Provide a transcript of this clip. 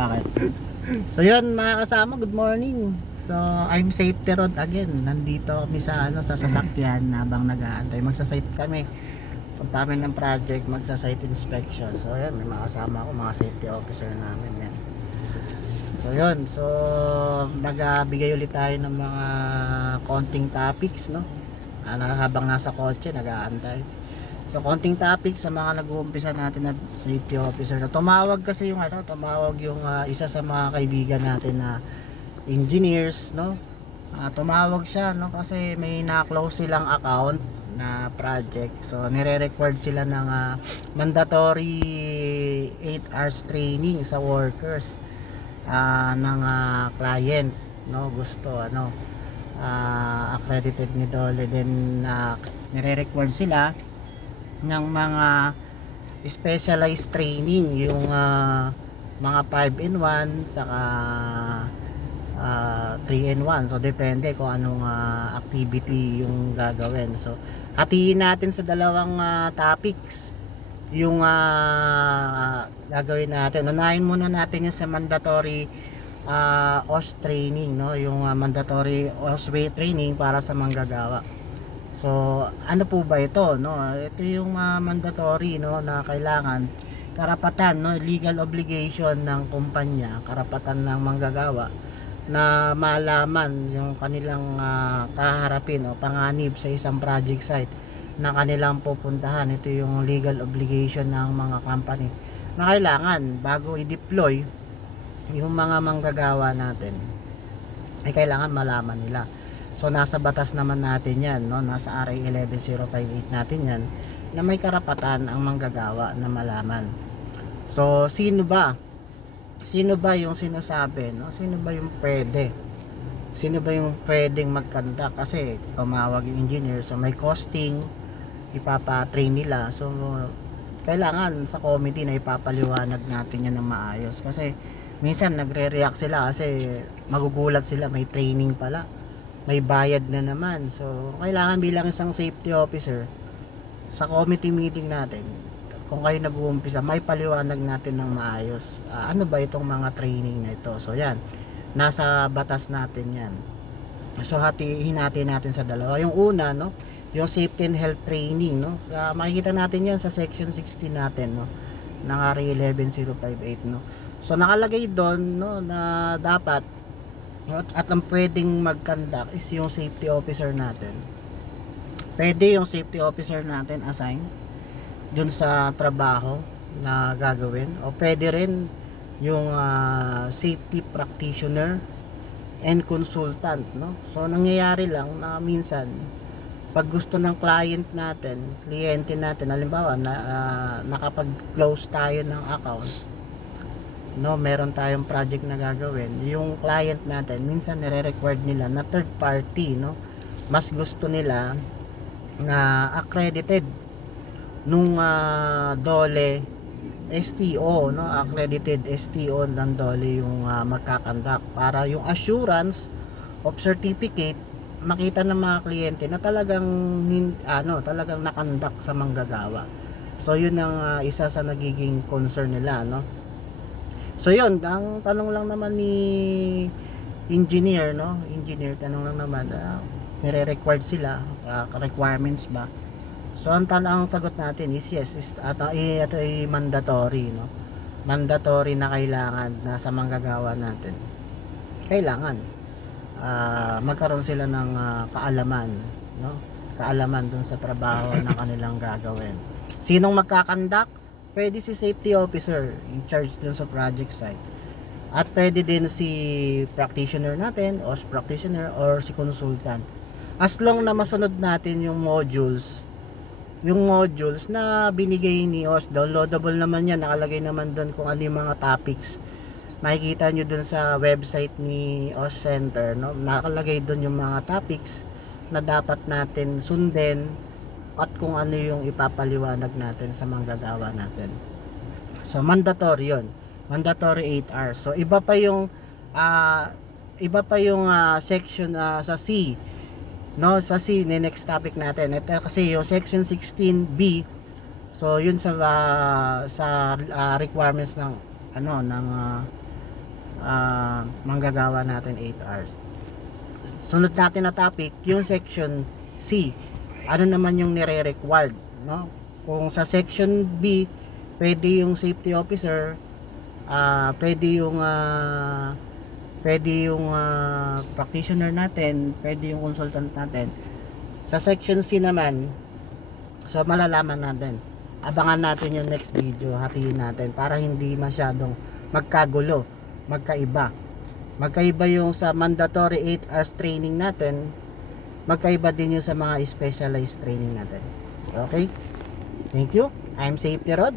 bakit. So yun mga kasama, good morning. So I'm Safety Road again. Nandito kami sa sa sasakyan habang nag-aantay. Magsa-site kami. Punta kami ng project, magsa-site inspection. So yan, may mga kasama ako, mga safety officer namin yan. So yun, so nagbigay ulit tayo ng mga konting topics, no? Habang nasa kotse, nag-aantay. So konting topics sa mga nag-uumpisa natin na safety officer. So, tumawag kasi yung isa sa mga kaibigan natin na engineers, no? Tumawag siya, no, kasi may na-close silang account na project. So nire-record sila ng mandatory 8 hours training sa workers ng client, no? Gusto accredited ni Dole, then nire-record sila ng mga specialized training, yung mga 5-in-1 saka 3-in-1. So depende kung anong activity yung gagawin. So hatiin natin sa dalawang topics yung gagawin natin. Unahin muna natin yung sa mandatory OS training, no? Yung mandatory OS way training para sa manggagawa. So ano po ba ito, no? Ito yung mandatory, no, na kailangan, karapatan, no, legal obligation ng kumpanya, karapatan ng manggagawa na malaman yung kanilang kaharapin o panganib sa isang project site na kanilang pupuntahan. Ito yung legal obligation ng mga company na kailangan bago i-deploy yung mga manggagawa natin, ay kailangan malaman nila. So nasa batas naman natin yan, no? Nasa RA 11058 natin yan, na may karapatan ang manggagawa na malaman. So sino ba yung sinasabi, no? Sino ba yung pwedeng magkanta? Kasi tumawag yung engineer, so may costing, ipapatrain nila. So kailangan sa committee na ipapaliwanag natin yan ng maayos, kasi minsan nagre-react sila kasi magugulat sila, may training pala, may bayad na naman. So kailangan bilang isang safety officer, sa committee meeting natin, kung kayo nag-uumpisa, may paliwanag natin ng maayos. Ano ba itong mga training na ito? So yan, nasa batas natin yan. So hinati natin sa dalawa. Yung una, no, yung safety and health training, no, makikita natin yan sa section 16 natin, no, ng RA 11058, no. So nakalagay doon, no, na dapat at ang pwedeng mag-conduct is yung safety officer natin. Pwede yung safety officer natin assign dun sa trabaho na gagawin, o pwede rin yung safety practitioner and consultant, no. So nangyayari lang na minsan pag gusto ng kliyente natin, halimbawa na nakapag-close tayo ng account, no, meron tayong project na gagawin, yung client natin minsan nire-required nila na third party, no. Mas gusto nila na accredited nung Dole STO, no, accredited STO ng Dole yung magkakandak, para yung assurance of certificate makita ng mga kliyente na talagang nakandak sa manggagawa. So yun ang isa sa nagiging concern nila, no. So yun, ang tanong lang naman ni engineer, tanong lang naman, nire-required sila, requirements ba? So ang sagot natin is yes, ito ay mandatory, no? Mandatory na kailangan na sa manggagawa natin. Kailangan magkaroon sila ng kaalaman, no? Kaalaman dun sa trabaho na kanilang gagawin. Sinong magkakandak? Pwede si safety officer in charge dun sa project site. At pwede din si practitioner natin, OS practitioner, or si consultant. As long na masunod natin yung modules na binigay ni OS, downloadable naman yan, nakalagay naman doon kung ano yung mga topics. Makikita nyo doon sa website ni OS Center, no? Nakalagay doon yung mga topics na dapat natin sundin at kung ano yung ipapaliwanag natin sa manggagawa natin. So mandatory yon, mandatory 8 hours. So iba pa yung section sa C, no, sa C, next topic natin. Ito kasi yung section 16B. So yun sa requirements ng manggagawa natin 8 hours. Sunod natin na topic, yung section C. Ano naman yung nire-required, no? Kung sa section B, pwede yung safety officer, pwede yung practitioner natin, pwede yung consultant natin. Sa section C naman, so malalaman natin. Abangan natin yung next video, hatiin natin para hindi masyadong magkagulo, magkaiba yung sa mandatory 8 hours training natin, magkaiba din yung sa mga specialized training natin. Okay, thank you. I'm Safety Rod.